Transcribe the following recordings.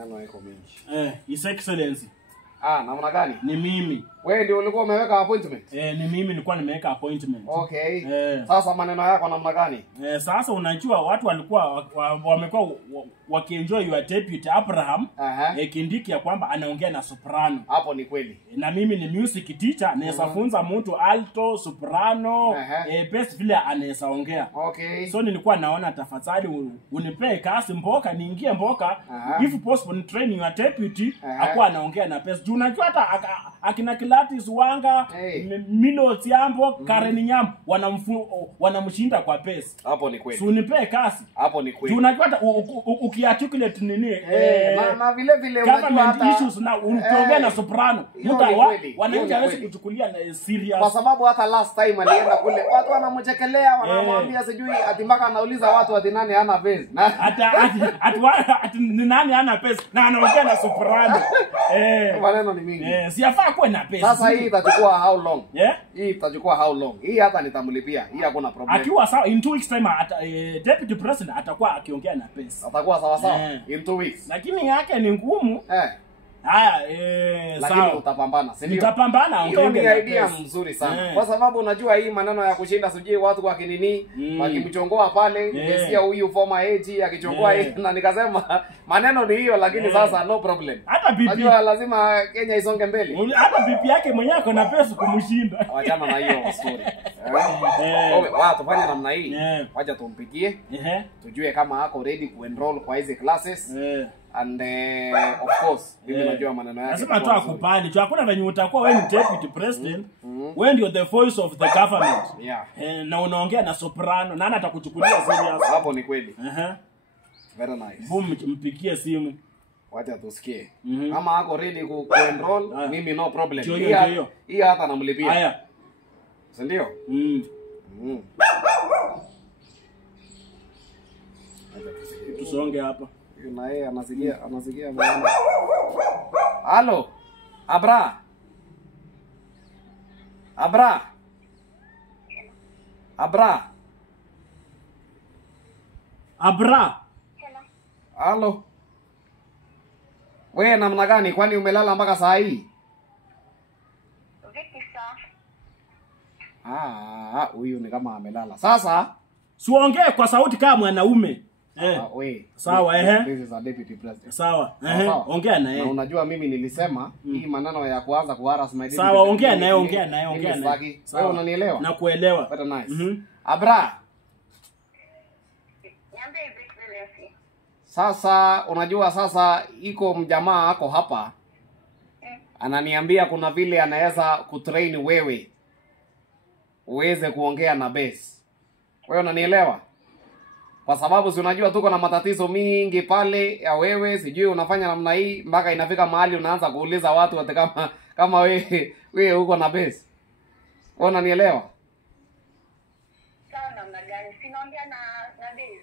Maneno yako mingi. His Excellency. Namna gani? Ni mimi. Wewe ndio ulikuwa umeweka appointment? Ni mimi nilikuwa nimeweka appointment. Okay. Sasa maneno yako namna gani? Sasa unajua watu walikuwa wamekuwa wakienjoy your deputy Abraham Kindiki ya kwamba anaongea na soprano. Hapo ni kweli. Na mimi ni music teacher, naweza funza mtu alto, soprano, best vile anaweza ongea. Okay. So nilikuwa naona tafadhali unipee kasi mboka niingie mboka if possible ni train your deputy akwa anaongea na best. Unajua hata akina Kilatis Wanga, Milo Tiambo, Karen Nyam wanamshinda kwa pesa. Hapo ni kweli. So unipee kasi. Hapo ni kweli. Unajua hata ukiarticulate nini na vile vile unajua hata issues na unaongea na soprano. Wananchi hawezi kuchukulia na serious. Kwa sababu hata last time alienda kule watu wanamchekelea, wanamwambia sijui ati mpaka anauliza watu ati nani hana pesa. Ati ni nani hana pesa na anaongea na soprano. Maneno ni mingi. Siafaa kuwe na pesa. Sasa hii itachukua how long? Hii itachukua how long? Hii hata nitamlipia. Hii hakuna problem. Akiwa sawa in 2 weeks time deputy president atakuwa akiongea na pesa. Atakuwa sawa sawa in 2 weeks. Lakini yake ni ngumu. Haya, lakini utapambana, si ndio? Nitapambana, hiyo ni idea mzuri sana. Kwa sababu unajua hii maneno ya kushinda sijui watu kwa kinini, wakimchongoa pale, ngesia huyu former AG akichongoa na nikasema maneno ni hiyo, lakini sasa no problem. Hata bibi unajua lazima Kenya isonge mbele. Hata bibi yake mwenyewe ako na pesa kumshinda. Wachana na hiyo story. Tufanye namna hii. Wacha tumpigie. Tujue kama ako ready kuenroll kwa hizo classes. And of course mimi najua maneno yake. Lazima tu akubali. Hakuna venye utakuwa wewe ni deputy president, wewe ndio the voice of the government. Na unaongea na soprano, nani atakuchukulia serious? Hapo ni kweli. Very nice. Mpigie simu. Wacha tusikie. Kama ako ready kuenroll, mimi no problem. Hii hata namlipia. Haya. Si ndio? Tusonge hapa. Na yeye anasikia bwana. Halo. Abra. Halo. Wewe namna gani? Kwani umelala mpaka saa hii? Huyu ni kama amelala. Sasa siongee kwa sauti kama mwanaume. Sawa This is a deputy president. Sawa. Ongea na yeye. Na unajua mimi nilisema hii maneno ya kuanza kuharass my deputy. Sawa, ongea na yeye. Wewe unanielewa? Na kuelewa. Very nice. Abra. Sasa unajua sasa iko mjamaa ako hapa. Ananiambia kuna vile anaweza kutrain wewe uweze kuongea na base. Wewe unanielewa? Kwa sababu si unajua tuko na matatizo mingi pale ya wewe, sijui unafanya namna hii mpaka inafika mahali unaanza kuuliza watu wote kama wewe uko na base. Wewe unanielewa? Sawa, namna gani? Sinaongea na base.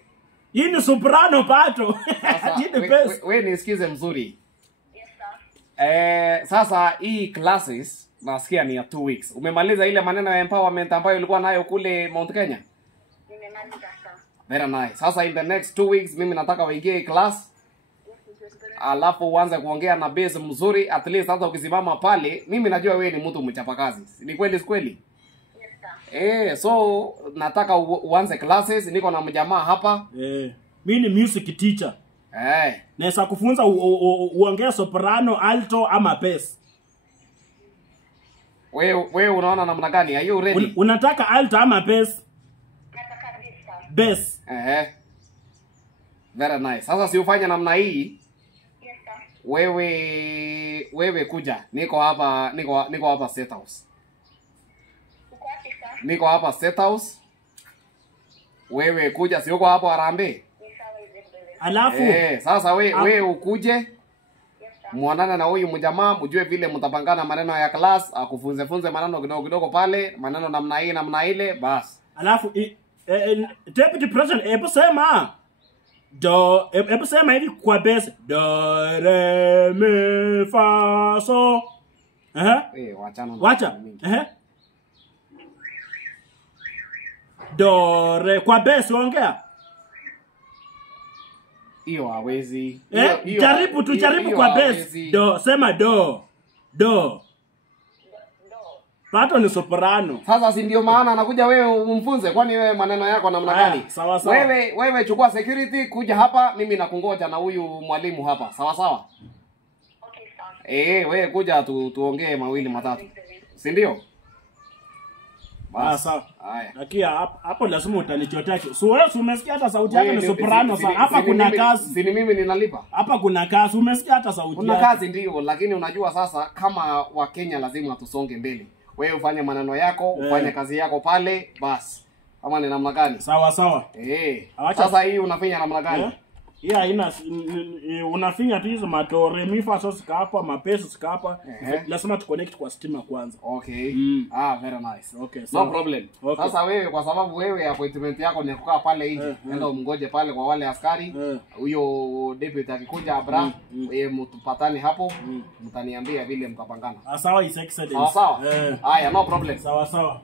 Hii ni soprano pato. Wewe nisikize mzuri. Yes sir. Sasa hii classes nasikia ni ya 2 weeks. Umemaliza ile maneno ya empowerment ambayo ulikuwa nayo kule Mount Kenya? Nimemaliza sasa. Very nice. Sasa in the next 2 weeks mimi nataka uingie class. Alafu uanze kuongea na base mzuri, at least hata ukisimama pale, mimi najua wewe ni mtu mchapakazi. Ni kweli kweli? Yes sir. So nataka uanze classes, niko na mjamaa hapa. Mimi ni music teacher. Naweza kufunza uongee soprano, alto ama bass. Wewe unaona namna gani? Are you ready? Unataka alto ama bass? Bass. Very nice. Sasa si ufanye namna hii. Yes sir. Wewe kuja. Niko hapa State House. Uko wapi sir? Niko hapa State House. Wewe kuja, si uko hapo Harambee? Ni sawa hivi mbele. Alafu sasa wewe ukuje. Yes sir. Muonane na huyu mjamaa, mjue vile mtapangana maneno ya class, akufunze maneno kidogo pale, maneno namna hii namna ile, bas. Alafu deputy president hebu sema hivi kwa base do re mi fa so. Wacha. Do re kwa base ongea. Hiyo hawezi. Jaribu kwa bass. Do, sema do. Do. Pato ni soprano. Sasa si ndio maana anakuja wewe umfunze, kwani wewe maneno yako namna gani? Sawa sawa. Wewe chukua security kuja hapa, mimi nakungoja na huyu mwalimu hapa. Sawa sawa? Okay, sawa. Wewe kuja tuongee mawili matatu. Si ndio? Sawa. Haya. Lakini hapo lazima utanichotea. So wewe umesikia hata sauti yake ni soprano sana. Hapa kuna kazi. Si mimi ninalipa. Hapa kuna kazi. Umesikia hata sauti yake. Kuna kazi ndio, lakini unajua sasa kama wa Kenya lazima tusonge mbele. Wewe ufanye maneno yako, ufanye kazi yako pale, basi. Kama ni namna gani? Sawa sawa. Sasa hii unafanya namna gani? Ina unafinya tu hizo matore mifa so sikapa mapeso sikapa lazima tu connect kwa stima kwanza. Okay. Very nice. Okay, no problem. Sasa wewe kwa sababu wewe appointment yako ni kukaa pale nje, nenda umngoje pale kwa wale askari. Huyo deputy akikuja Abraham, wewe mtupatane hapo, mtaniambia vile mtapangana. Sawa, is excellent. Sawa. Haya, no problem. Sawa sawa.